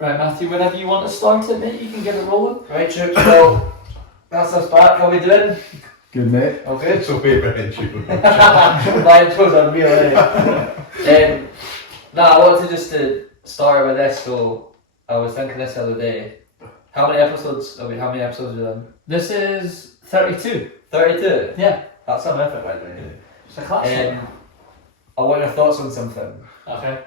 Right, Matthew, whenever you want to start it, mate, you can get it rolling. Right, Chooks, well, that's us back. How we doing? Good, mate. All good? So favourite intro. My intro's unreal, eh? I wanted just to start with this, so I was thinking this the other day. How many episodes have we done? This is 32. 32? Yeah. That's some effort, by the way. It's a classic. I want your thoughts on something. Okay.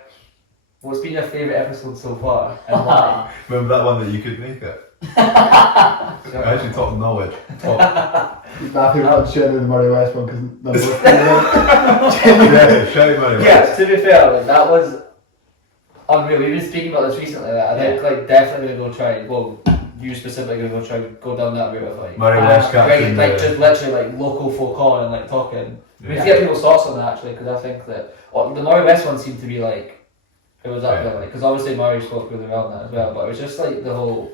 What's been your favourite episode so far, and why? Remember that one that you could make it? Actually, top knowledge. Top. Matthew not sharing the Murray West one because Yeah, shout money. Yeah, to be fair, that was unreal. We've been speaking about this recently. That I think definitely gonna go try. Well, you specifically gonna go down that route of like Murray West captain. just literally local folk on and talking. We need to get people's thoughts on that actually, because I think that the Murray West one seemed to be it was up there, because obviously Murray spoke really well on that as well, but it was just the whole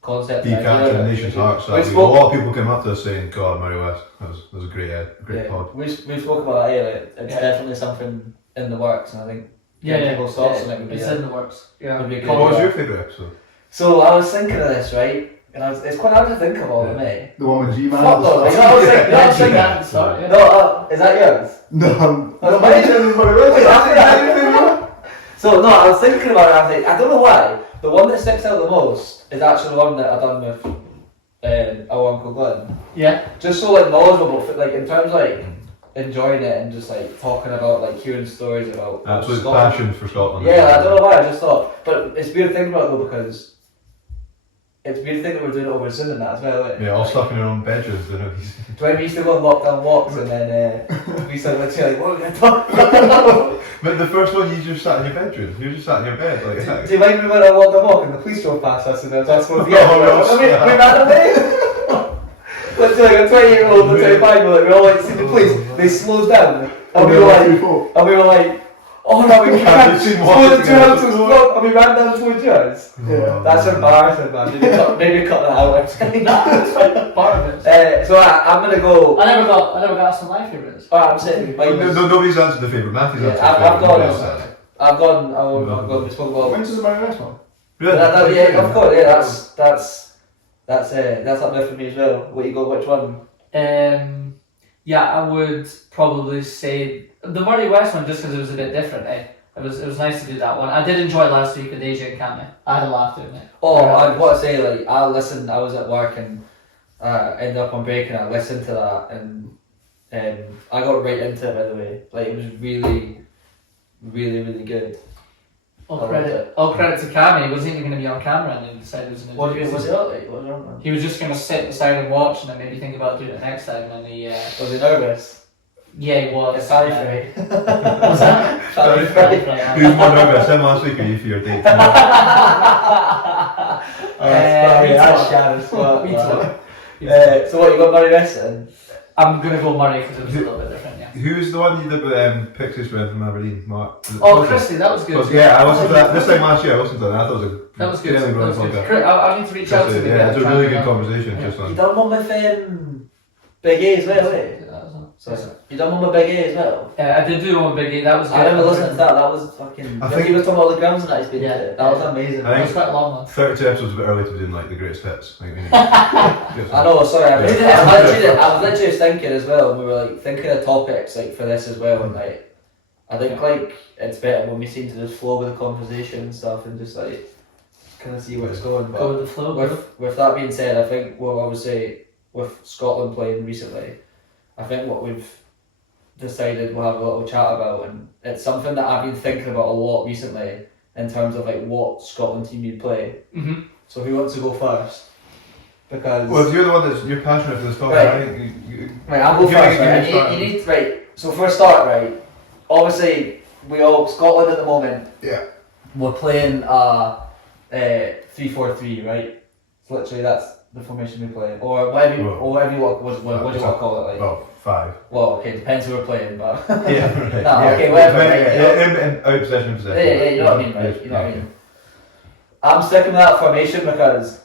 concept. The captain of Nation's Hearts. A lot of people came up to us saying, God, Murray West, that was a great pod. We spoke about that, it's definitely something in the works, and I think people's thoughts on it would be it's in the works. Yeah. Would be a good What was your favourite episode? So I was thinking of this, right? And it's quite hard to think of all of them, eh? the one with G-Man. Fuck no, you know what I was thinking? Yeah, G-Man, yeah. No, is that yours? No, No, mine is Murray West. So no, I was thinking about it. I was like, I don't know why. The one that sticks out the most is actually the one that I done with our Uncle Glenn. Yeah. Just so knowledgeable, in terms of enjoying it and just talking about hearing stories about Absolute Scotland. passion for Scotland. Yeah, I don't know why. I just thought, but it's weird thinking about it though, because it's weird thinking we're doing it over Zoom and that as well. Yeah, all stuck in our own bedrooms. When we used to go on lockdown walks and then we said literally, what are we going to talk about? But the first one, you just sat in your bedroom. You just sat in your bed. Do you mind me when I walked on walk and the police drove past us and I was asking what the Oh, we ran away? Literally, a 28-year-old and a 25-year-old, we all see the police, they slowed down and we were like, oh no, we can't seen slow down and we ran down towards yours. Yeah. That's embarrassing, man. Maybe cut that out. Nah, it's like part of it. So I'm gonna go. I never got asked what my favourite is. I'm saying Nobody's answered the favourite. Matthew's answered I've the favourite. gone. I've gone. We spoke about. When's the Murray West one? Yeah, of course. Yeah, that's up there for me as well. What you got? Which one? Yeah, I would probably say the Murray West one, just because it was a bit different. It was nice to do that one. I did enjoy last week with AJ and Cammy. I had a laugh doing it. Oh, I want to say I listened. I was at work and ended up on break and I listened to that and I got right into it. By the way, it was really, really, really good. All credit to Cammy. He wasn't even going to be on camera, and then he decided he was going to do it. Was it like? What was wrong? He was just going to sit beside and watch, and then maybe think about doing it next time. And he Was he nervous? yeah, he was. It's Sally Frey. Was that? Sally Frey. Who's more nervous, him last week or you for your date? That's Sharon Scott. Me too. So what, you got Murray West then? I'm going to go Murray because it was a little bit different. Yeah. Who's the one you did with Pixie's friend from Aberdeen, Mark? Oh, Christy, that was good. Yeah, I listened to that this time last year. I listened to that. I thought it was a That was good. really That was brilliant good. podcast. I need to reach out to him. Yeah, it's a really good conversation. Yeah. Just You on. done one with Big A as well, eh? Sorry. You done one with Big A as well? I did do one Big A. That was good. I remember listening to that. That was fucking. I When think- he was talking about all the grounds and that he's been Yeah. to. That was amazing. I It was quite a long one. 32 episodes a bit early to be doing the greatest hits. I think I know, sorry, I was literally just thinking as well, we were thinking of topics for this as well, and I think it's better when we seem to just flow with the conversation and stuff and just kind of see where it's going. Go But with the flow. with that being said, I think obviously with Scotland playing recently, I think what we've decided we'll have a little chat about, and it's something that I've been thinking about a lot recently in terms of what Scotland team you'd play. Mm-hmm. So who wants to go first? Because Well, you're the one you're passionate for this topic. Right. I think right, I'll go Give me- first. give me Right? a start. You need right. So for a start, right. Obviously, Scotland at the moment. Yeah. We're playing 3-4-3, right? So literally, that's the formation we play, or whatever you what do you want to call it? Well, 5. Well, okay, depends who we're playing, but Yeah. Right. No, okay, whatever, right, In out possession. yeah, you know what I mean, right? You know what I mean. I'm sticking with that formation because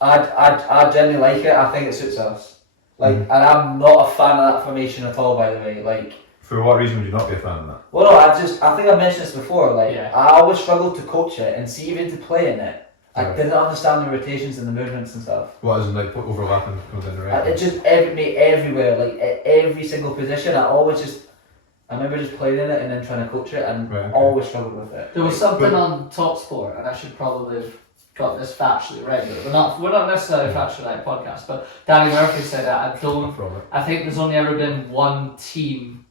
I genuinely like it. I think it suits us. And I'm not a fan of that formation at all. By the way, For what reason would you not be a fan of that? Well, no, I think I mentioned this before. Like, Yeah. I always struggled to coach it and see even to play in it. I Right. didn't understand the rotations and the movements and stuff. What isn't like overlapping coming down the right? It just everywhere, like at every single position. I remember just playing in it and then trying to coach it, and Right, okay. always struggled with it. There was something on Top Sport, and I should probably have got this factually right, but we're not necessarily factually right podcast, but Danny Murphy said that I think there's only ever been one team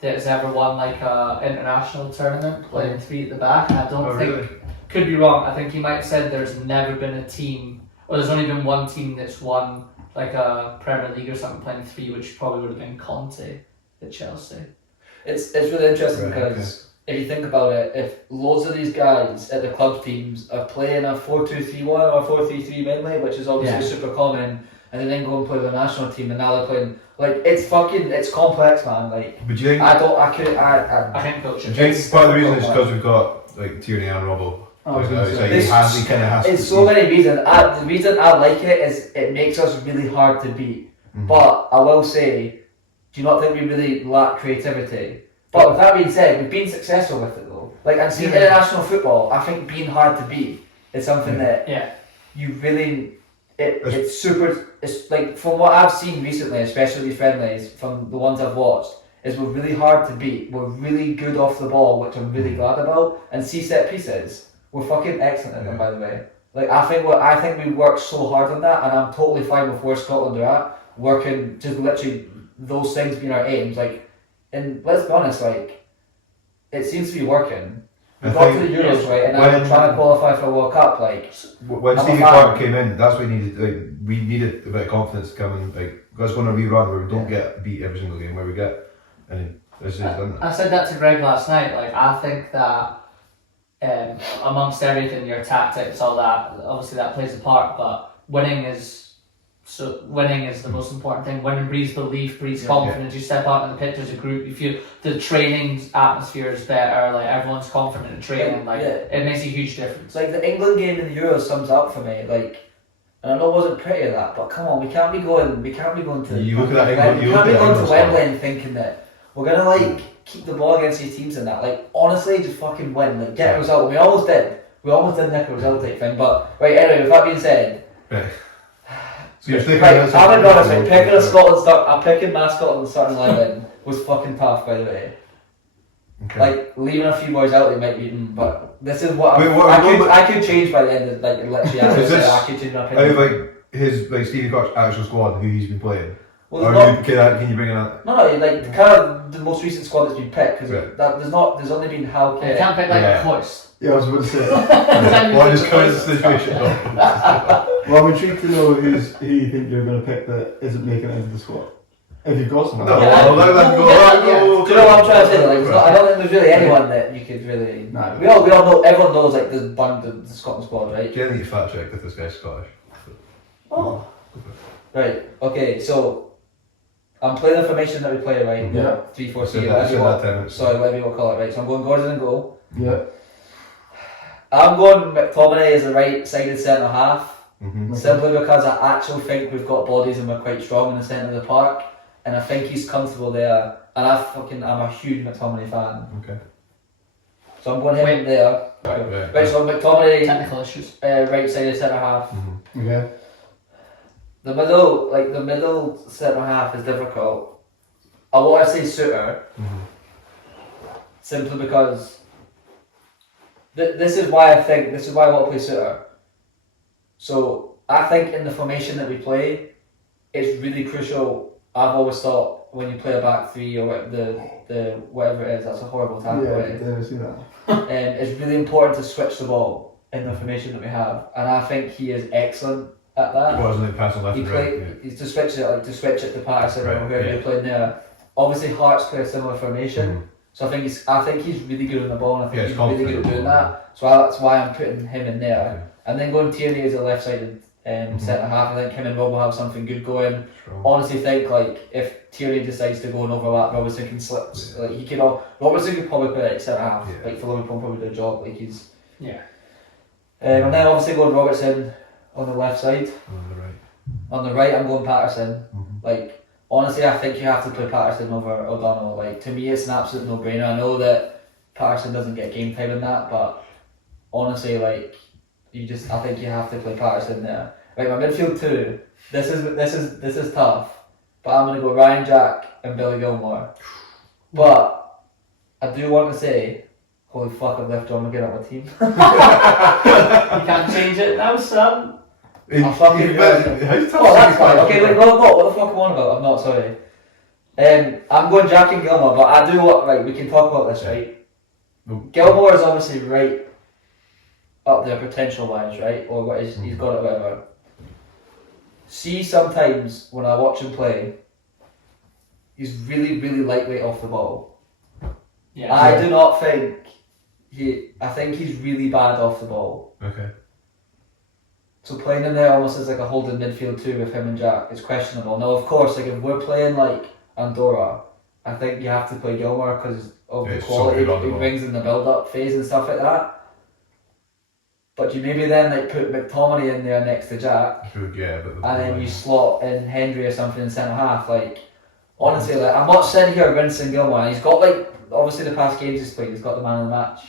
that has ever won like a international tournament playing three at the back, and I don't think, really? could be wrong, I think he might have said there's never been a team, or there's only been one team that's won like a Premier League or something playing three, which probably would have been Conte at Chelsea. It's really interesting Right, because if you think about it, if loads of these guys at the club teams are playing a 4-2-3-1 or 4-3-3 mainly, which is obviously super common, and they then go and play with the national team, and now they're playing like it's complex, man. Like, But do you think? I can't coach Do it. you think part of the reason is because we've got like Tierney and Robbo? I was gonna It's say. like he kind of has. It's to so many reasons. The reason I like it is it makes us really hard to beat. Mhm. But I will say, do you not think we really lack creativity? But with that being said, we've been successful with it though. Like, and see, international football, I think being hard to beat is something that you really, it's super, it's like, from what I've seen recently, especially these friendlies, from the ones I've watched, is we're really hard to beat. We're really good off the ball, which I'm really glad about. And see set pieces, we're fucking excellent at them, by the way. Like, I think we work so hard on that, and I'm totally fine with where Scotland are at, working, just literally those things being our aims. Like, and let's be honest, like, it seems to be working. We I got to think the Euros, right, and now we're trying to qualify for a World Cup. Like, when I'm a Stevie fan. Clark came in, that's what we needed. Like, we needed a bit of confidence coming. Like, let's go on a rerun where we don't get beat every single game, where we get, and this is done that. I said that to Greg last night. Like, I think that amongst everything, your tactics, all that, obviously that plays a part. But winning is the most important thing. Winning breeds belief, breeds confidence. You step out on the pitch as a group. You feel the training atmosphere is better. Like, everyone's confident in training. Like, it makes a huge difference. it's like the England game in the Euros sums up for me. Like, and I know it wasn't pretty of that, but come on, we can't be going to. You look at that England. We You can't look be at going to England Wembley and thinking that we're gonna like keep the ball against these teams and that. Like, honestly, just fucking win. Like, get a result. We almost did. We almost did nick a result type thing. But right, anyway, with that being said. Right. So you're sticking Right, with I'm honest, like, picking a Scotland start, I'm picking my Scotland starting 11 was fucking tough, by the way. Okay. Like, leaving a few boys out, they might be, but this is what, Wait, I could change by the end of, like, literally, I could change my out of opinion. like Stevie Clark's actual squad, who he's been playing. Well, Or there's can you bring in that? no, like, kind of the most recent squad that's been picked, because Right. there's only been how You can't pick like a hoist. Yeah, I was about to say. Well, just current situation. Well, I'm intrigued to know who you think you're going to pick that isn't making it into the squad. If you've got someone. No, Yeah. I'll let them go. Do you know what I'm trying to say? Like, I don't think there's really anyone that you could really. No. We all know. Everyone knows like the Scotland squad, right? Generally, you fact checked if this guy's Scottish. Oh. Right. Okay. So I'm playing the formation that we play, right? Yeah. 3-4-3. Said Whatever that you want. 10 minutes. Sorry, whatever you want to call it, right? So I'm going Gordon in goal. Yeah. I'm going McTominay as the right-sided centre half. Mm-hmm. Simply because I actually think we've got bodies and we're quite strong in the centre of the park, and I think he's comfortable there. And I'm a huge McTominay fan. Okay. So I'm going him there. Right. Right, so McTominay, Technical issues. right-sided centre half. Mm-hmm. Okay. The middle centre half is difficult. I want to say Suter, Mm-hmm. simply because this is why I want to play Suter. So I think in the formation that we play, it's really crucial. I've always thought when you play a back three or the whatever it is, that's a horrible time. Yeah, I did never see that. It's really important to switch the ball in the formation that we have, and I think he is excellent at that. Wasn't it passing left He and right? play to switch it to Patterson or Right, whoever yeah. you're playing there. Obviously, Hearts play a similar formation, Mhm. so I think he's really good on the ball, and I Yeah, think he's he's really good at confident. doing that. So that's why I'm putting him in there, Okay. and then going Tierney as a left-sided centre half. I think him and Rob will have something good going. Strong. Honestly, think like if Tierney decides to go and overlap, Robertson can slip. Yeah. Like he could. Robertson could probably play at centre half. Yeah. Like for Liverpool, probably do a job. Like he's. Yeah. And then obviously going Robertson on the left side. On the right. On the right, I'm going Patterson. Mm-hmm. Like honestly, I think you have to play Patterson over O'Donnell. Like, to me, it's an absolute no-brainer. I know that Patterson doesn't get game time in that, but honestly, like, I think you have to play Patterson there. Right, my midfield two. This is tough, but I'm gonna go Ryan Jack and Billy Gilmour. But I do want to say, holy fuck, I've left John McGinn on my team. You can't change it now, son. I'll fucking Oh, that's fine. Okay, wait, no, what the fuck am I on about? I'm not sorry. I'm going Jack and Gilmour, but I do want, right, we can talk about this, right? Gilmour is obviously right up there potential wise, right? Or what is he's got it, whatever. See, sometimes when I watch him play, he's really, really lightweight off the ball. Yeah. I do not think I think he's really bad off the ball. Okay. So playing in there almost as like a holding midfield two with him and Jack is questionable. Now, of course, like if we're playing like Andorra, I think you have to play Gilmour because of the It's so quality good on the he ball. brings in the build-up phase and stuff like that. But you maybe then like put McTominay in there next to Jack, Yeah, but and then you slot in Hendry or something in centre half. Like honestly, like I'm not sitting here rinsing Gilmour. He's got like obviously the past games he's played, he's got the man of the match.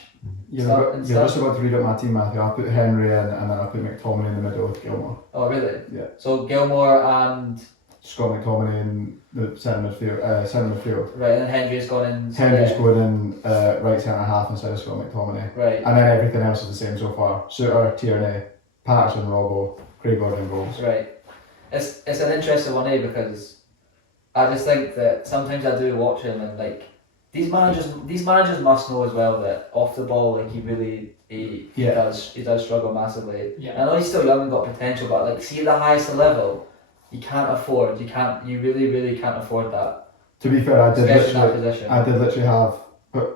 You're just about to read out my team, Matthew. I'll put Henry in and then I'll put McTominay in the middle with Gilmour. Oh really? Yeah. So Gilmour and Scott McTominay in the centre midfield. right, and then Hendry's gone in. Henry's going in right centre half instead of Scott McTominay. Right. And then everything else is the same so far. Suter, Tierney, Patterson, Robbo, Craig Gordon goals. Right. It's an interesting one, because I just think that sometimes I do watch him and like these managers must know as well that off the ball like he does struggle massively. Yeah. I know he's still young and got potential, but like see at the highest level, you really, really can't afford that. To be fair, I did Especially in that literally position.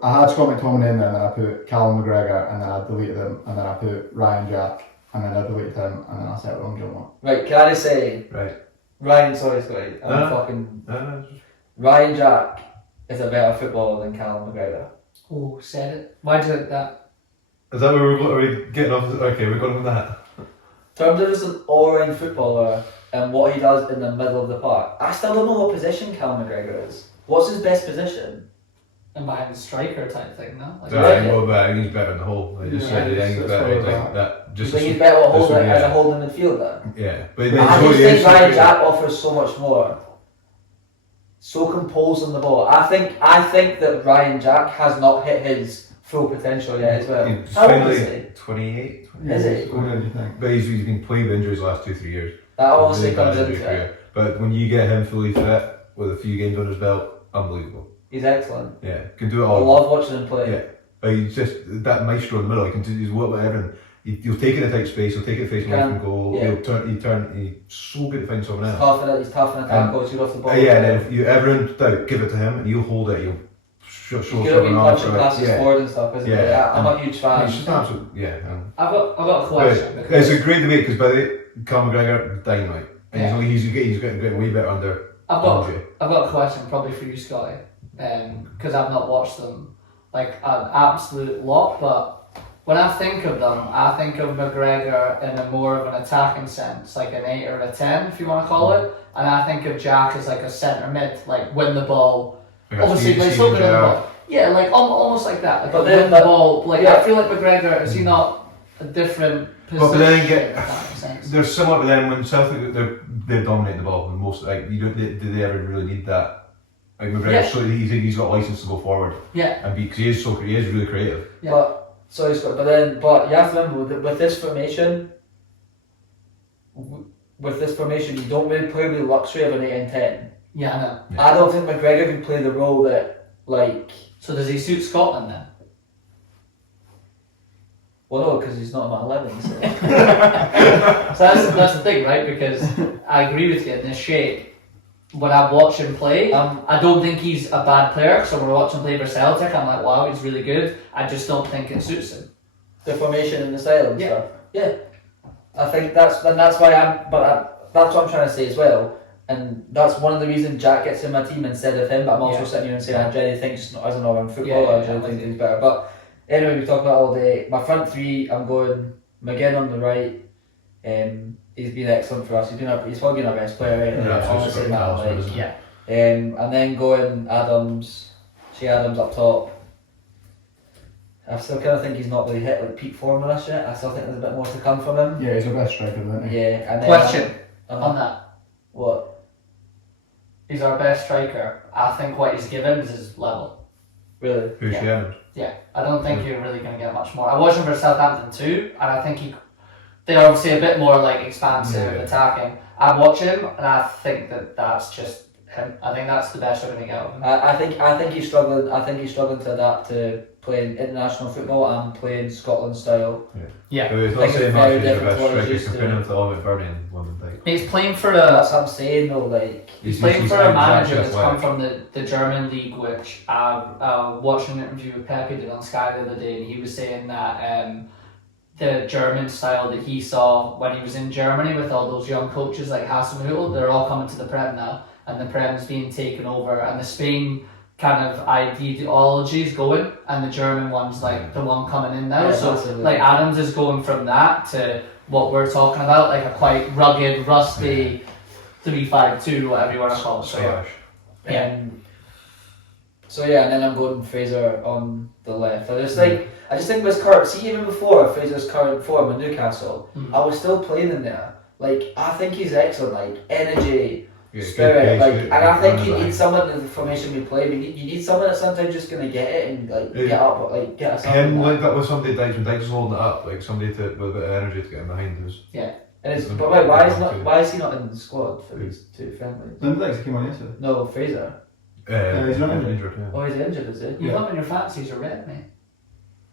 I had Scott McTominay in there and then I put Callum McGregor and then I deleted him and then I put Ryan Jack and then I deleted him and then I settled on Gilmour. Right, can I just say Right. Ryan Scotty, Ryan Jack is a better footballer than Callum McGregor. Oh, said it. Why do you think that? Is that where are we getting off? Okay, we're going with that. In terms of just an all-round footballer and what he does in the middle of the park, I still don't know what position Callum McGregor is. What's his best position? And behind the striker type thing, no? Like, I think he's better in the hole. I just Yeah, said I think he's that's better. probably Like that. Do Just you think he's better this one, as a holding midfielder? Yeah, but I then just so he think is Ryan so Jack offers so much more. So composed on the ball. I think that Ryan Jack has not hit his full potential yet as well. He's How old finally is he? 28. Is he? What do you think? But he's been playing with injuries the last 2-3 years. That obviously Really bad comes injury into it. career. But when you get him fully fit with a few games on his belt, unbelievable. He's excellent. Yeah, can do it I all. love watching him play. Yeah, but he's just that maestro in the middle. He can do he's what everything. He'll take it in a tight space. He'll take it facing away from goal. Yeah. He'll turn. He's so good at finding someone else. He's tough in a tackle. He's good off the ball. Yeah, and then if you ever in doubt, give it to him, and he'll hold it. He'll show He's good at being someone punching else. passes forward and stuff, isn't he? Yeah. I'm a huge fan. He's just absolute. Yeah. I've got a But question. it's a great debate because by the way, Callum McGregor dynamite, and Yeah. he's getting way better under. I've got Andre. a question probably for you, Scotty, because I've not watched them like an absolute lot, but when I think of them, I think of McGregor in a more of an attacking sense, like an 8 or a 10, if you want to call it, and I think of Jack as like a centre mid, like win the ball. Like a Obviously, Steve- like still Steven win the Gerrard. ball. Yeah, like almost like that. Like But win then- the ball. Like yeah. I feel like McGregor is he not a different position? But then again, if that makes sense. they're similar to them when Celtic they're dominating the ball and most like you don't do they ever really need that like McGregor Yeah. so he's got license to go forward Yeah. and because he is really creative. Yeah. But sorry, Scott. But you have to remember with this formation. With this formation, you don't really play with the luxury of an 8 and 10. Yeah, I know. Yeah. I don't think McGregor can play the role that like. So does he suit Scotland then? Well, no, because he's not in my 11. So. So that's the thing, right? Because I agree with you in this shape. When I watch him play, I don't think he's a bad player. So when I watch him play for Celtic, I'm like, wow, he's really good. I just don't think it suits him. The formation and the style and Yeah. stuff. Yeah, I think that's what I'm trying to say as well, and that's one of the reasons Jack gets in my team instead of him. But I'm also Yeah. sitting here and saying I generally think as an all-round footballer, Yeah, I generally think he's better. But anyway, we talked about it all day. My front three, I'm going McGinn on the right. He's been excellent for us. He's probably been our best player. Right? Yeah, Honestly, absolutely. man, Talisman, like, isn't he? Yeah. And then going Adams, Shea Adams up top. I still kind of think he's not really hit like peak form with us yet. I still think there's a bit more to come from him. Yeah, he's our best striker, isn't he? Yeah. And then Question on that. What? He's our best striker. I think what he's given is his level. Really? Who's Yeah. Shea Adams? Yeah, I don't think you're really going to get much more. I watched him for Southampton too, and I think they're obviously a bit more like expansive and attacking. I watch him, and I think that's just him. I think that's the best we're going to get out of him. I think he's struggling. I think he's struggling to adapt to playing international football and playing Scotland style. Yeah. It's I not think saying it's much. very He's the different best to what he's striker used to. comparing him to Oliver Bernie and London Dyke. He's playing for That's what I'm saying though. Like He's playing for a manager that's come athletic. from the German league, which I watched an interview with Pepe did on Sky the other day, and he was saying that the German style that he saw when he was in Germany with all those young coaches like Hasenhüttl, they're all coming to the Prem now, and the Prem's being taken over, and the Spain kind of ideology is going, and the German one's like the one coming in now. Yeah, So absolutely. like Adams is going from that to what we're talking about, like a quite rugged, rusty 3-5-2, whatever you want to call it. So, Slash. yeah. So yeah, and then I'm going Fraser on the left. I just think with current, see even before Fraser's current form in Newcastle, I was still playing him there. Like I think he's excellent, like energy, Yeah, spirit, good like, pace, and I think you running need back. someone in the formation we play. You need someone that's sometimes just gonna get it and like Yeah. get up, like get us up. Him and linked up with somebody Dykes when Dykes was holding it up, like somebody with a bit of energy to get him behind us. And it's, but wait, why is he not in the squad for these two friendlies? Lynn Dykes came on yesterday. No, Fraser. he's not injured. Yeah. Oh, he's injured, is he? You've not been your fancies are red, mate.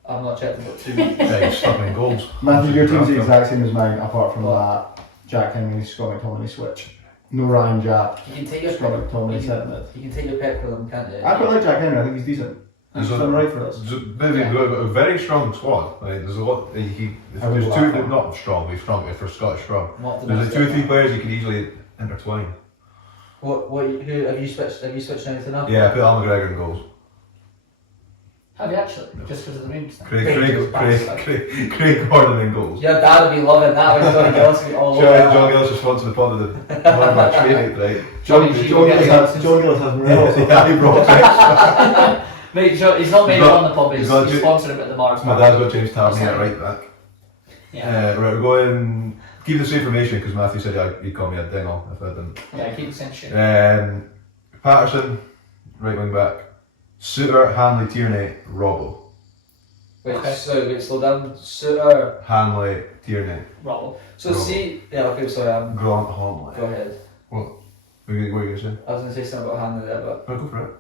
I'm not checking what two. Yeah, he's stuck in goals. Matthew, your team's the exact same as mine, apart from that Jack Henry, Scott McTominay switch. No Ryan Jack, You can take your Scott pick. McTominay You centre mid. can take your pick for them, can't you? I quite like Jack Henry, I think he's decent. He's There's done right for us. Maybe we've got a very strong squad. Like, there's a lot. There's two, not strong, but strong. If we're Scottish strong, What there's 2 or 3 players you could easily intertwine. Who have you switched? Have you switched anything up? Yeah, I put Callum McGregor in goals. Have you actually? Just because of the Rangers thing? Craig Gordon in goals. Your dad would be loving that when Johnny Gillis would be all over that. John Gillis is sponsored the pod with one of my training, right? John Johnny Gillis has Morello. Yeah, he brought James. Mate, he's not made it on the pub, he's got sponsored it with the Mars. My dad's got James Tarney at right back. Yeah. Right, we're going. Keep the same formation because Matthew said he'd call me a dingle if I didn't. Yeah, keep the same shit. Patterson, right wing back. Suter, Hanley, Tierney, Robbo. Wait, slow down. Suter. Hanley, Tierney, Robbo. So see, yeah, okay, sorry, Grant, Hanley. go ahead. What are you going to say? I was going to say something about Hanley there, but No, go for it.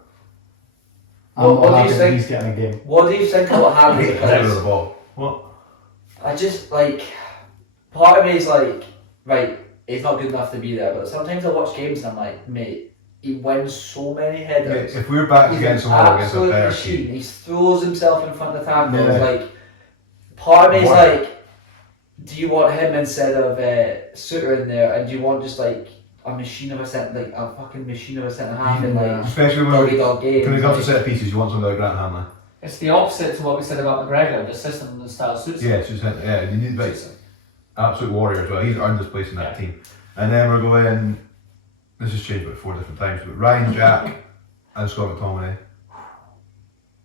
I'm What not do you happy think? he's getting a game. what do you think about Hanley? Get rid of Because the ball. What? I just like, part of me is like, right, he's not good enough to be there, but sometimes I watch games and I'm like, mate, he wins so many headers. If we're back He's against an someone against a absolute better machine. team, He throws himself in front of tackles. Yeah. Like, part of me is What? like, do you want him instead of Suter in there, and do you want just like a machine of a fucking machine of a centre half in Yeah. like especially when doggy we're dog games? when it comes to Like, set pieces, you want somebody like Grant Hanley. It's the opposite to what we said about McGregor, the system and the style suits him. Yeah, it's just, yeah, you need like Suits him. absolute warrior as well. He's earned his place in that team. And then we're going. This has changed about 4 different times, but Ryan Jack and Scott McTominay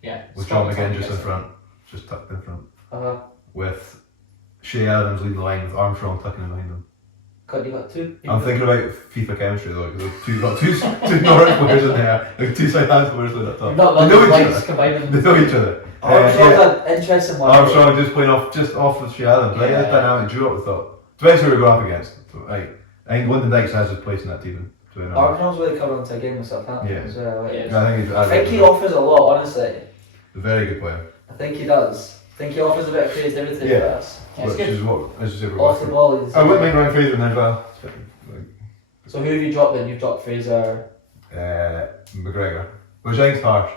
Yeah. with Scott John McGinn McTominay just in gets it. front, just tucked in front, with Shea Adams leading the line with Armstrong tucking in behind him. God, you got two. I'm thinking about FIFA chemistry though. We've got two Norwich players in there, like 2 Southampton players at the top. You've not They done know those each legs other. combined. They know each other. Armstrong's Yeah. an interesting one. Armstrong just playing off with Shea Adams. Like, Yeah. a dynamic duo, I thought. Depends who we're going up against. Like, I think Lyndon Dykes has his place in that team. To be honest. Armstrong's really coming onto a game with Southampton Yeah. as well. Like, Yeah. I I think he offers a lot, honestly. a very good player. I think he does. I think he offers a bit of creativity Yeah. for us. Yeah, it's Which good. is what, as you say, we're Off the going ball. for. I wouldn't mind Ryan Fraser in there as well. So who have you dropped then? You've dropped Fraser. McGregor, which I think is harsh.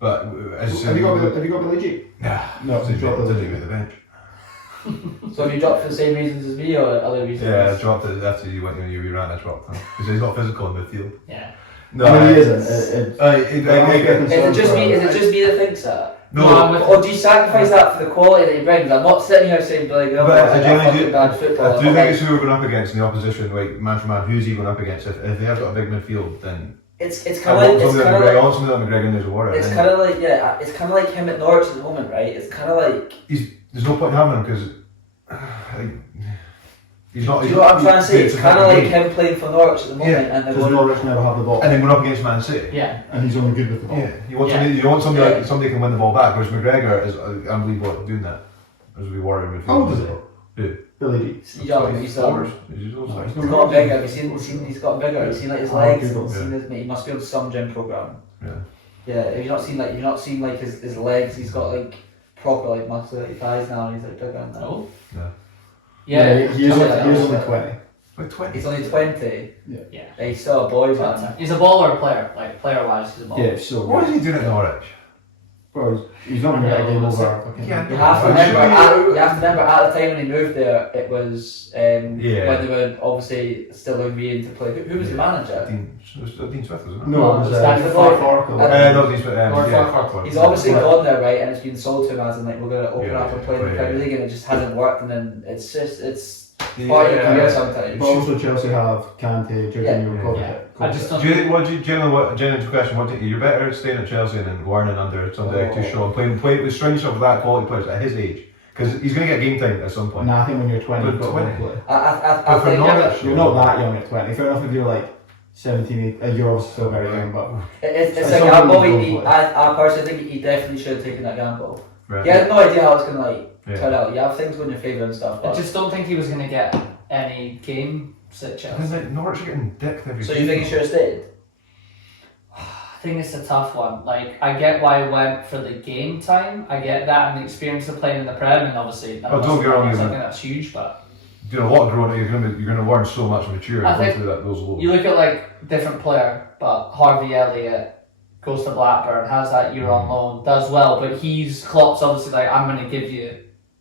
But as you say, Have you got Billy G? Nah, No, didn't dropped even the at the bench. So have you dropped for the same reasons as me or other reasons? Yeah, I dropped it after you went and you ran. I dropped him because he's not physical in midfield. Yeah. No, I mean, he I- isn't. Is it just me? Is it just me that thinks that? No, I'm with Or do you sacrifice that for the quality that he brings? I'm not sitting here saying Billy Gilmour But is I a genuinely fucking bad footballer. I do but, think it's who we're going up against in the opposition, like man for man. Who's he going up against? If they have got a big midfield, then it's I kind of like want somebody like McGregor and there's a water. it's kind of like it's kind of like him at Norwich at the moment, right? It's kind of like There's no point in having him because he's not. do you know what I'm trying to say? It's kind of like him. him playing for Norwich at the moment, and they're Because going. Norwich never have the ball, And then going up against Man City. Yeah. and he's only good with the ball. Yeah, you want Yeah. somebody. You want somebody Yeah. like somebody who can win the ball back. Whereas McGregor is unbelievable at doing that. As we worry midfield. How old is he? Who? Billy G. He's young. He's young. He's also- No, He's gotten bigger. Have you seen he's gotten bigger? Have you seen like his Oh, legs? Google. Have you seen his, mate, he must be on some gym program. Yeah. Yeah. Have you not seen like his legs? He's got like proper like muscular thighs now, and he's like bigger than that. No. Yeah. Yeah. he is something only, like he is that. only 20. Like 20. He's only 20. Yeah. He's still a boy, man. He's a baller player. Like player wise, he's a baller. Yeah, so What is he doing at Norwich? Bro, he's not going to get a game over. Fucking Yeah. You have to remember. You have to remember at the time when he moved there, it was when Yeah. they were obviously still agreeing to play. Who was the manager? Dean Smith, wasn't it? No, it was Stanley Clark Clark. Clark. No, Dean Smith. Or Yeah. Clark. He's obviously Yeah. gone there, right? And it's been sold to him as in like we're gonna open Yeah, up and play in the yeah, Premier yeah. League, and it just hasn't worked. And then it's Yeah. part of the career sometimes. But also Chelsea have Kante, Jorginho, Yeah. Kovacic. Yeah. I just don't. Do you think, genuine question, you're better at staying at Chelsea than learning under somebody like Tuchel and playing with strength with that quality players at his age? Because he's going to get game time at some point. Nah, I think when you're 20, you've got to 20. play. I But for think Norwich, You're not that young at 20. Fair enough if you're like 17, 18, you're obviously still very young, but it's It's a something gamble. you don't play. I personally think he definitely should have taken that gamble. Right. He had no idea how it's gonna like Yeah. turn out. You have things go in your favour and stuff. I But just don't think he was going to get any games at Chelsea. Because like, Norwich are getting dicked every so you season. think he should have stayed? I think it's a tough one. Like, I get why he went for the game time. I get that and the experience of playing in the Prem, and obviously, Oh, don't get wrong, I you think know. that's huge. But Doing a lot of growing up, you're going to learn so much and mature I going think through those lows. you look at like different player, but Harvey Elliott goes to Blackburn, has that year on loan, does well, but Klopp's obviously like, I'm going to give you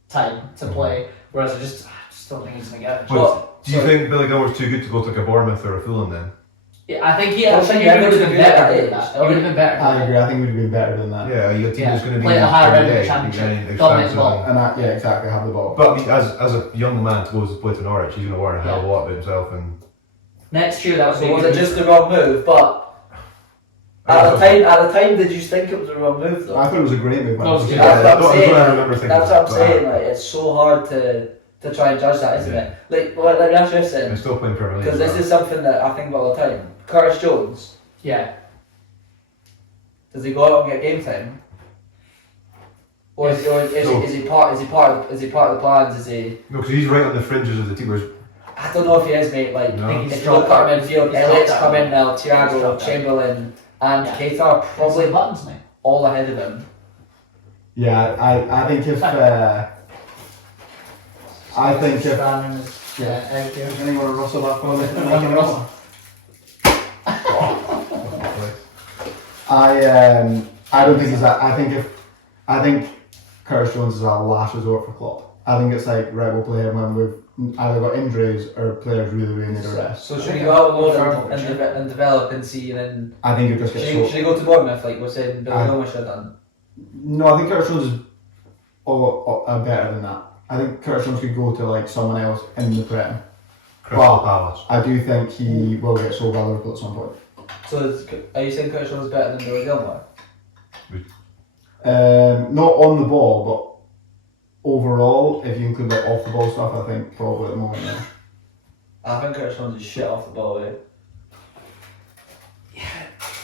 time to play, whereas I just don't think he's going to get it. But do you think Billy Gilmour's too good to go to like a Bournemouth or a Fulham then? Yeah, I think he I would think have everyone's been good at better that than age. that. He would have been better than I that. agree. I think we'd have been better than that. Yeah, your team Yeah. is going to be Play at a higher every end of the day, championship. getting Dominate expansive the ball. And that, yeah, exactly, have the ball. But I mean, as a young man to go to play to Norwich, he's going to learn a hell of a lot about himself. And Next year, that would So be was a it good just the wrong move? But at the time, did you think it was the wrong move though? I thought it was a great move. No, it's good. That's what I'm that's saying. what I remember thinking. That's what I'm But saying. Like it's so hard to try and judge that, isn't it? Like, well, let me ask you this I'm then, still playing Premier League. because this is something that I think about all the time. Curtis Jones, Yeah. does he go out and get game time, or is he part of the plans? Is he? No, because he's right on the fringes of the team. Whereas I don't know if he is, mate. Like, No. I think he's if you look at him in field, He's Elliott's dropped come down. in now, He's Thiago, dropped down. Chamberlain, and Yeah. Keita are Probably probably buttons, mate. all ahead of him. Yeah, I think if Spanner is out there. Does anyone rustle that for me? Anyone rustle? I don't think he's that. I think Curtis Jones is our last resort for Klopp. I think it's like right, we'll play him when we've either got injuries or players really need a rest. So should he go out alone and develop and see, and then I think he'll just should get he, so. should he go to Bournemouth like we're saying Billy Aye. Gilmour should have done? No, I think Curtis Jones is better than that. I think Curtis Jones could go to like someone else in the Prem. Crystal Well, Palace. I do think he will get sold by Liverpool at some point. So are you saying Curtis Jones is better than Billy Gilmour? Not on the ball, but overall, if you include like off the ball stuff, I think probably at the moment. Yeah. I think Curtis Jones is shit off the ball. Eh?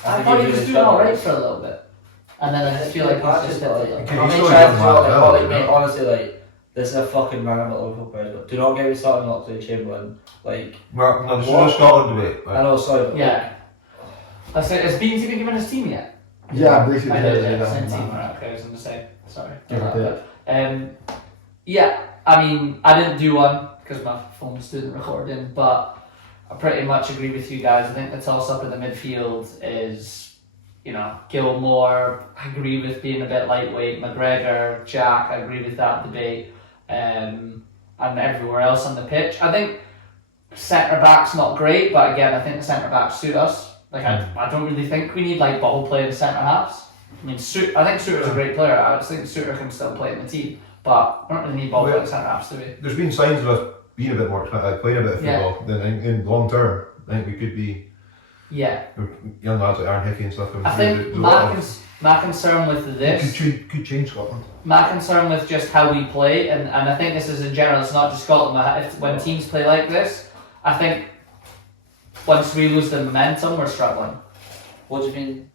I thought he was doing alright for a little bit. And then I just feel like he's just hit like, the Okay, how he's many still chances young you got? man, Like, well, mate, you know. honestly, like this is a fucking random at Liverpool players. But do not get me started on Oxlade-Chamberlain. Like Well, no, this is What? a Scotland debate. I know, sorry. But Yeah. That's it. Has Beans even given his team yet? Yeah, basically. I did, yeah, same yeah. team. Right, okay, I was going to say. Sorry. Give or take. Yeah, I mean, I didn't do one because my phone's didn't record in, but I pretty much agree with you guys. I think the toss-up in the midfield is, you know, Gilmour, I agree with being a bit lightweight, McGregor, Jack, I agree with that debate, and everywhere else on the pitch. I think centre-back's not great, but again, I think the centre-backs suit us. Like I don't really think we need like ball playing centre halves. I mean, I think Suter's a great player. I just think Suter can still play in the team, but we don't really need ball playing centre halves, do we? There's been signs of us being a bit more like playing a bit of football. Then in long term, I think we could be. Yeah. Young lads like Aaron Hickey and stuff. I think my concern with this could change Scotland. My concern with just how we play, and I think this is in general, it's not just Scotland, when teams play like this, I think once we lose the momentum, we're struggling. What do you mean?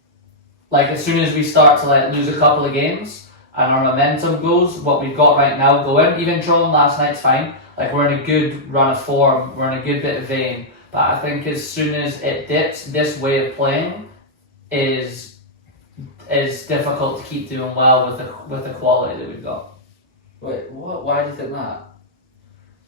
Like as soon as we start to like lose a couple of games and our momentum goes, what we've got right now going, even drawing last night's fine, like we're in a good run of form, we're in a good bit of vein, but I think as soon as it dips, this way of playing is difficult to keep doing well with the quality that we've got. Wait, what? Why do you think that?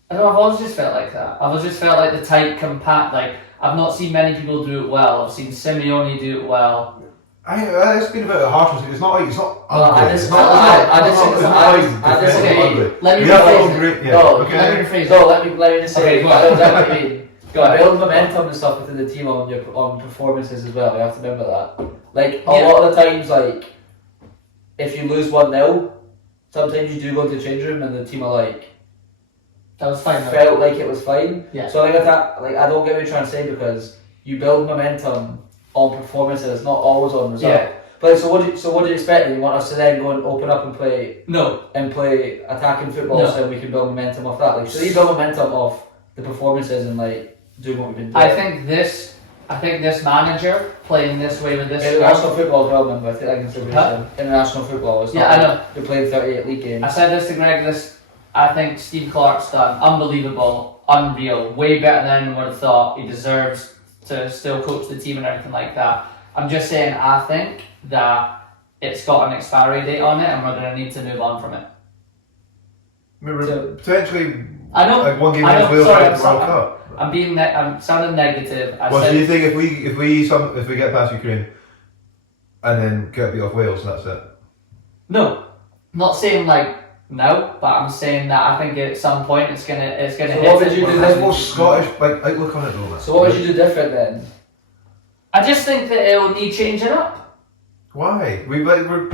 I don't know, I've always just felt like that. I've always just felt like the tight, compact, like, I've not seen many people do it well. I've seen Simeone do it well. It's been a bit of a harsh one. It's not ugly. Let me just say, build momentum and stuff within the team on performances as well. We have to remember that. Like a lot of the times, like if you lose 1-0, sometimes you do go to the change room and the team are like, that was fine. Felt like it was fine. Yeah. So I think that, like, I don't get what you're trying to say, because you build momentum on performances, not always on result. Yeah. But like, so what do you expect? You want us to then go and open up and play? No. And play attacking football, so we can build momentum off that. Like, so you build momentum off the performances and like doing what we've been doing. I think this manager playing this way with this international football as well, remember, I think that consideration. International football. It's not I know. You're playing 38 league games. I said this to Greg. I think Steve Clarke's done unbelievable, unreal, way better than anyone would have thought. He deserves to still coach the team and everything like that. I'm just saying, I think that it's got an expiry date on it, and we're going to need to move on from it. Potentially, I know. like one game I know. Wales Sorry, win the World Cup. I'm sounding negative. So you think if we get past Ukraine and then get beat off Wales, that's it? No, not saying like no, but I'm saying that I think at some point it's gonna So hit. what would you do? There's more Scottish outlook on it though. So what would you do different then? I just think that it'll need changing up. Why? We've found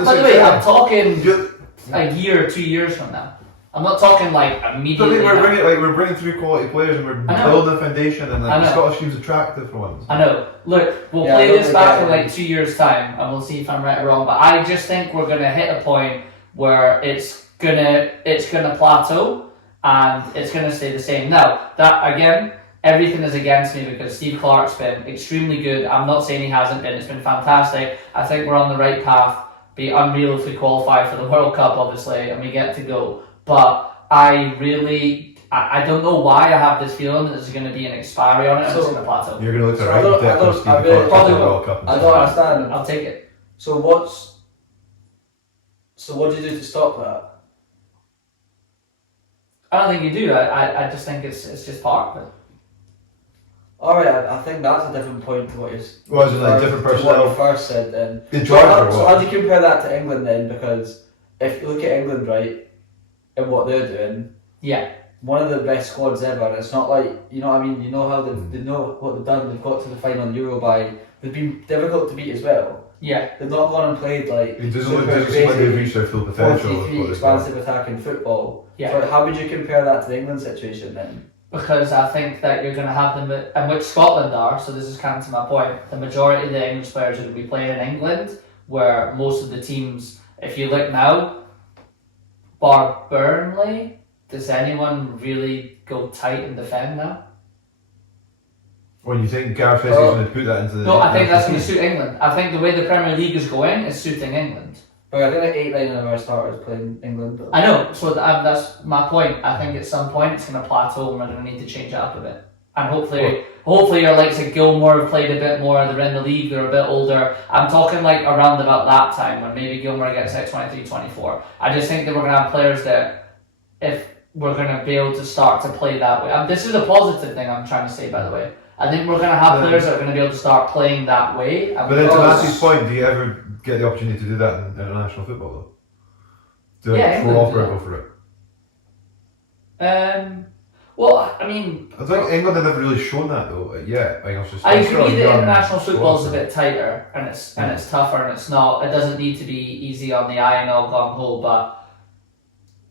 this. By the way, I'm talking a year or 2 years from now. I'm not talking like immediately. But we're bringing through quality players and we're building a foundation, and like the Scottish team's attractive for once. I know. Look, we'll play this back in like 2 years' time, and we'll see if I'm right or wrong. But I just think we're gonna hit a point where it's gonna plateau and it's gonna stay the same. Now that again, everything is against me because Steve Clarke's been extremely good. I'm not saying he hasn't been. It's been fantastic. I think we're on the right path. Be unreal if we qualify for the World Cup, obviously, and we get to go. But I don't know why I have this feeling that there's going to be an expiry on it and it's going to plateau. You're going to look at right depth of Steve Clarke the World Cup. I don't understand. I'll take it. So what do you do to stop that? I don't think you do. I just think it's just part of it. Alright, I think that's a different point to what you Well, is it like different personnel? What you first said then. So how do you compare that to England then? Because if you look at England, right, and what they're doing, one of the best squads ever, and it's not like, you know what I mean, you know how they know what they've done, they've got to the final Euro they've been difficult to beat as well. Yeah. They've not gone and played like it doesn't look like they've reached their full potential. 43 expansive attacking football. Yeah. So how would you compare that to the England situation then? Because I think that you're going to have them, and which Scotland are, so this is kind of to my point, the majority of the English players are going to be playing in England, where most of the teams, if you look now, bar Burnley, does anyone really go tight and defend now? Well, you think Gareth Southgate's going to put that into the... No, I think that's going to suit England. I think the way the Premier League is going is suiting England. But I think like 8-9 of our starters playing England. Though. I know, so that's my point. I think at some point it's going to plateau and we're going to need to change it up a bit. And hopefully your likes of Gilmour have played a bit more, they're in the league, they're a bit older. I'm talking like around about that time when maybe Gilmour gets like 23, 24. I just think that we're going to have players that, if we're going to be able to start to play that way. And this is a positive thing I'm trying to say, by the way. I think we're going to have players that are going to be able to start playing that way. But then to Matthew's point, do you ever get the opportunity to do that in international football though? Do you throw off or go for it? Well, I mean, I think England have never really shown that though yet. Like, I agree that international football is a bit tighter and it's tougher and it's not. It doesn't need to be easy on the eye and all gung ho, but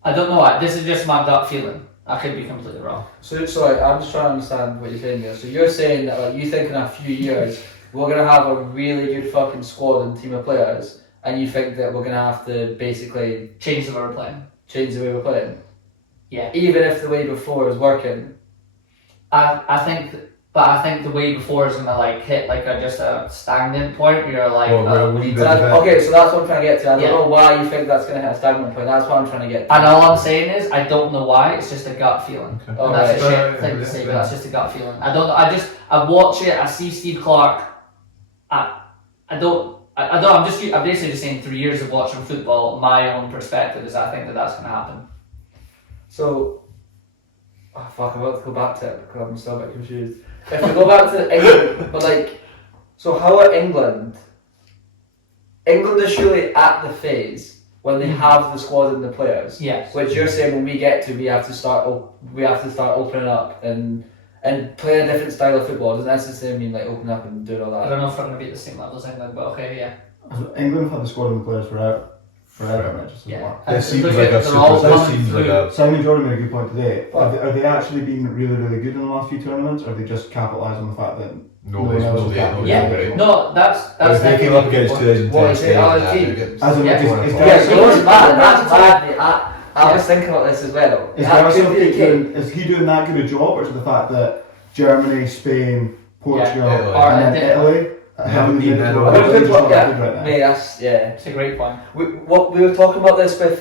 I don't know. This is just my gut feeling. I could be completely wrong. So sorry, I'm just trying to understand what you're saying here. So you're saying that like you think in a few years we're gonna have a really good fucking squad and team of players, and you think that we're gonna have to basically Change the way we're playing. change the way we're playing, Yeah. even if the way before is working. I think the way before is gonna like hit like just a stagnant point. Where you're like, Okay, so that's what I'm trying to get to. I don't Yeah. know why you think that's gonna hit a stagnant point. That's what I'm trying to get to. and all I'm saying is I don't know why. It's just a gut feeling. Okay. Oh, And that's a right. shit thing to say, but that's just a gut feeling. I don't know. I watch it. I see Steve Clark. I'm basically just saying 3 years of watching football. My own perspective is I think that's going to happen. So, oh fuck, I'm about to go back to it because I'm still a bit confused. If we go back to England, but like, so how are England? England is surely at the phase when they have the squad and the players. Yes. Which you're saying when we get to, we have to start opening up and play a different style of football. Doesn't necessarily mean like opening up and doing all I that. don't know if we're going to be at the same level as England, but okay, yeah. England have had the squad and the players forever, and it just doesn't Yeah. work. This And seems look like at- a they're all super. This coming seems like through. a. Simon Jordan made a good point today. Have they actually been really, really good in the last few tournaments, or have they just capitalised on the fact that Nobody's else nobody. is capitalising? Yeah. No, that's They came up against 2010 What is it? Spain. Our and team? that. As in, Yeah. is Yeah, Gareth so Southgate- it's mad. That's mad. I was thinking about this as well. Is That Gareth could be the Southgate case. is he doing that good a job, or is it the fact that Germany, Spain, Portugal, Yeah. and then Italy haven't been been that good well. right Yeah, now? mate, that's yeah. It's a great point. We were talking about this with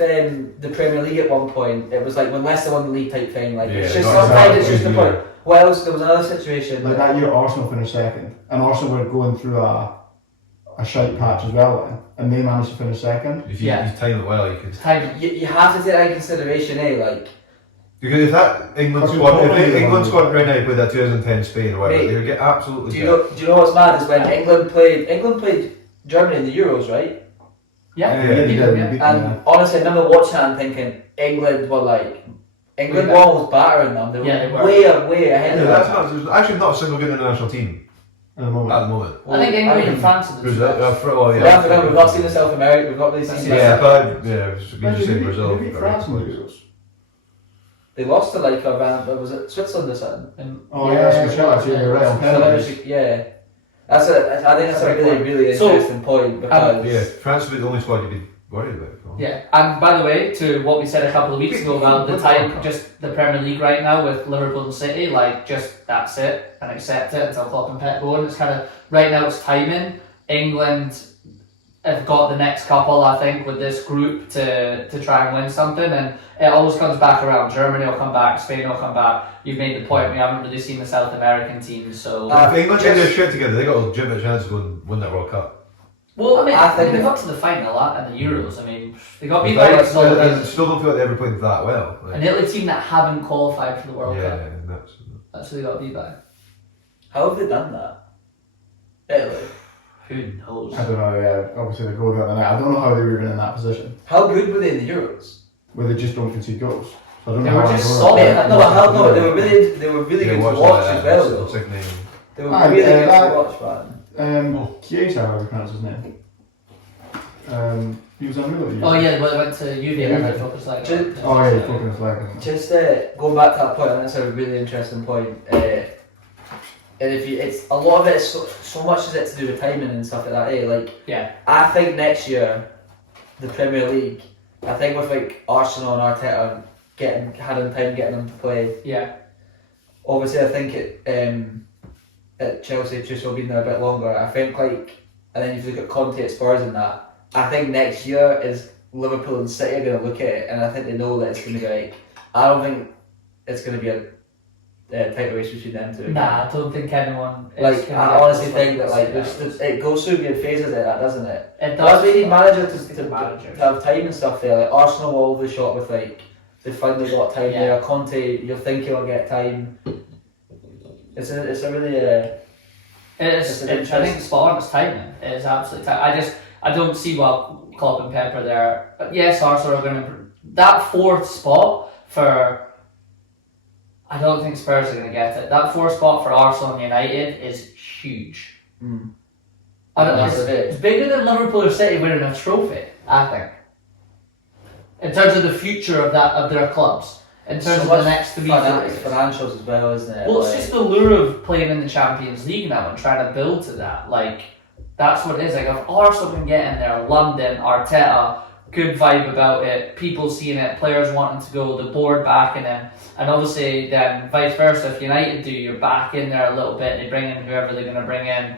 the Premier League at one point. It was like when Leicester won the league type thing. Like it's just not sometimes it's just exactly the point. Well, there was another situation. Like that year, Arsenal finished second, and Arsenal were going through a shite patch as well then, and they managed to finish second. If you, Yeah. you time it well, you could. It's timing. You have to take that into consideration, Like Because if that England But squad, if probably the England the squad one- right now played that 2010 Spain or whatever, Mate, they would get absolutely. do you know what's mad is when England played Germany in the Euros, right? Yeah. Yeah, they Beat did, them, they yeah. beat them, And honestly, I remember watching that and thinking England were Way almost battering them. They were, Yeah, they were. way ahead Yeah, of that's them. not. There's actually not a single good international team at the moment. at the moment. I think England and France are the There's two best. well, We have to remember we've not seen the South America. We've not really seen. Yeah, but yeah, it should be Wait, just did in they Brazil. beat France in the Euros? They lost to like around, was it Switzerland or something? Oh yeah, that's for sure. You're right on So penalties. yeah, I think that's a really, really So, interesting point because Yeah, France would be the only squad you'd be worried about. Yeah, and by the way, to what we said a couple of weeks ago about the time, just the Premier League right now with Liverpool and City, like just that's it and accept it until Klopp and Pep go on. It's kind of right now it's timing. England have got the next couple, I think, with this group to try and win something, and it always comes back around. Germany will come back, Spain will come back. You've made the point. We haven't really seen the South American teams, so. If England get their shit together, they got a legitimate chance to go and win that World Cup. Well, I mean, I think they got to the final and the Euros. I mean, they got beat But by I like solid still don't feel like they ever played that well. Like, an Italy team that haven't qualified for the World Cup. yeah, that's. That's who they got beat by. how have they done that? Italy. Who knows? I don't know. Yeah, obviously they go the other night. I don't know how they were even in that position How good were they in the Euros? where they just don't concede goals. So I don't They know were how just they solid. Yeah, no, hell no, they were really Yeah, good watch to watch that, as well. it's Though. like name. They were Ah, really yeah, good that- to watch, man. Chiesa, how do you pronounce his name? He was unreal at Oh yeah, well, I went to Juve and they focused like. Just- Oh yeah, he's broken his leg. Hasn't he? Just going back to that point, I think that's a really interesting point. And if you, it's a lot of it, is so much is it to do with timing and stuff like that. Like Yeah. I think next year, the Premier League, I think with like Arsenal and Arteta having time getting them to play. Yeah. Obviously, I think at Chelsea, just will be there a bit longer. I think and then if you look at Conte at Spurs and that, I think next year is Liverpool and City are going to look at it, and I think they know that it's going to be like. I don't think it's going to be a title race between them two. Nah, I don't think anyone. is Like gonna I get honestly close think that like it goes through weird phases like that, doesn't it? It That's does. we need managers It's the managers. to have time and stuff there. Like Arsenal were always shot with like they finally got time Yeah. there. Conte, you think he'll get time. It's a really It's an I think spot on. It's timing. It is absolutely timing. I don't see what Klopp and Pep are there. But yes, Arsenal are going to that fourth spot for. I don't think Spurs are going to get it. That 4 spot for Arsenal and United is huge. I don't know. It's bigger than Liverpool or City winning a trophy, I think. In terms of the future of their clubs. In terms of the next 3 years. Financials as well, isn't it? Well, it's just the lure of playing in the Champions League now and trying to build to that. Like, that's what it is. Like, if Arsenal can get in there, London, Arteta, good vibe about it, people seeing it, players wanting to go, the board backing it, and obviously then vice versa, if United do, you're back in there a little bit, they bring in whoever they're going to bring in.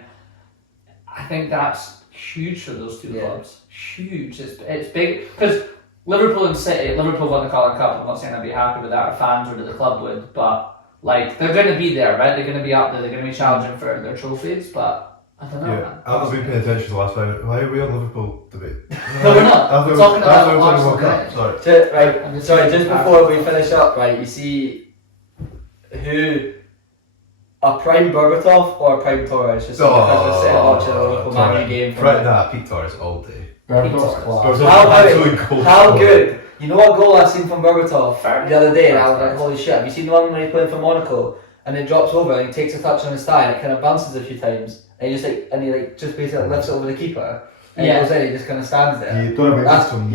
I think that's huge for those two clubs. Huge. It's big, because Liverpool and City, Liverpool won the Carling Cup, I'm not saying I'd be happy with that, our fans or that the club would, but like, they're going to be there, right? They're going to be up there, they're going to be challenging for their trophies, but I don't know. Yeah, I've been paying attention to the last 5 minutes. Why are we on Liverpool debate? No, we're not. We're talking about Arsenal. Sorry. Sorry, just before we finish up, right, you see a prime Berbatov or a prime Torres, just because we're sitting watching a Liverpool Man U game. Pete Torres all day. Berbatov's class. How good? You know what goal I seen from Berbatov the other day, and I was like, holy shit, have you seen the one when he played for Monaco? And it drops over and he takes a touch on his thigh and it kind of bounces a few times. And he just basically lifts it over the keeper. And he goes in, he just kind of stands there. He basically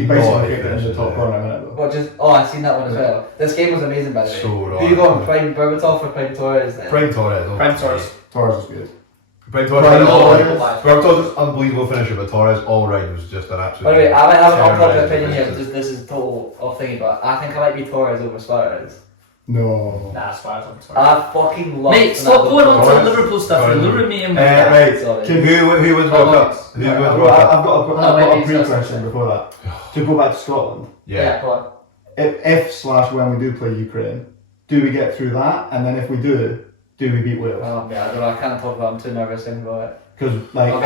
kicked it in the top corner a minute ago. I've seen that one as well. This game was amazing, by the way. So Who you got, prime Berbatov or prime Torres then? Prime Torres. Prime Torres. Torres is good. Prime Torres. Berbatov's unbelievable finisher, but Torres all round was just an absolute. By the way, I might have an unpopular opinion here. This is total off thingy, but I think I might be Torres over Suarez. No. Nah, Suarez over Torres. I fucking love. Mate, stop going on to Torres. Liverpool stuff. You're luring me in with Right. Sorry. Who wins World Cup? Who wins World Cup? I've got a pre-question before that. To go back to Scotland. Yeah. Go on. If/when we do play Ukraine, do we get through that? And then if we do we beat Wales? Oh man, I don't know. I can't talk about it. I'm too nervous thinking about it. Because like I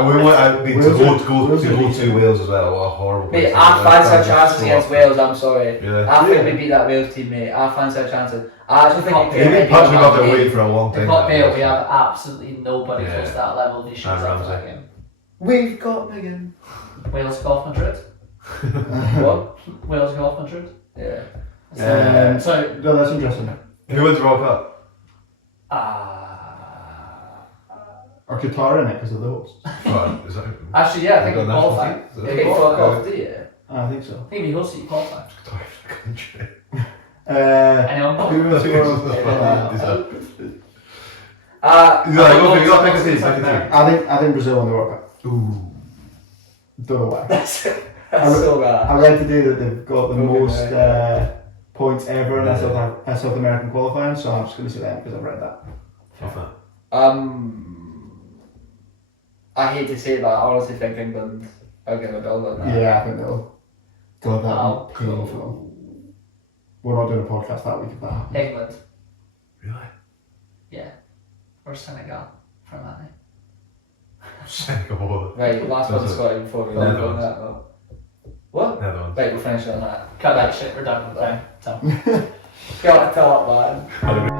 would want to go to Wales as well. What a horrible place. Mate, I fancy our chances against Wales. I'm sorry. Yeah. I think we beat that Wales team, mate. I fancy our chances. I actually think They've been punching up their weight for a long time. They've got now. Bale. We have absolutely nobody close to that level. They should have that game. We've got Megan. Wales golf Madrid. What? Wales golf Madrid. Yeah. So no, that's interesting. Who wins World Cup? Or Qatar in it because of the hosts. Actually, yeah, I think we qualify. They get fuck off, do you? I think so. I think we host it, you qualify. Anyone go? Who was I think Brazil won the World Cup. Ooh. Don't know why. That's so bad. I read today that they've got the most points ever in a South American qualifying, so I'm just going to say them because I've read that. I hate to say it, but I honestly think England are going to build on that. Yeah, I think they'll. God, that'd be painful. We're not doing a podcast that week if that happens. England. Really? Yeah. Or Senegal for that night. Senegal. Right, last one Scotland before we go on that. What? Netherlands. Right, we'll finish on that. Cut that shit, we're done with time. So. Got to talk, man.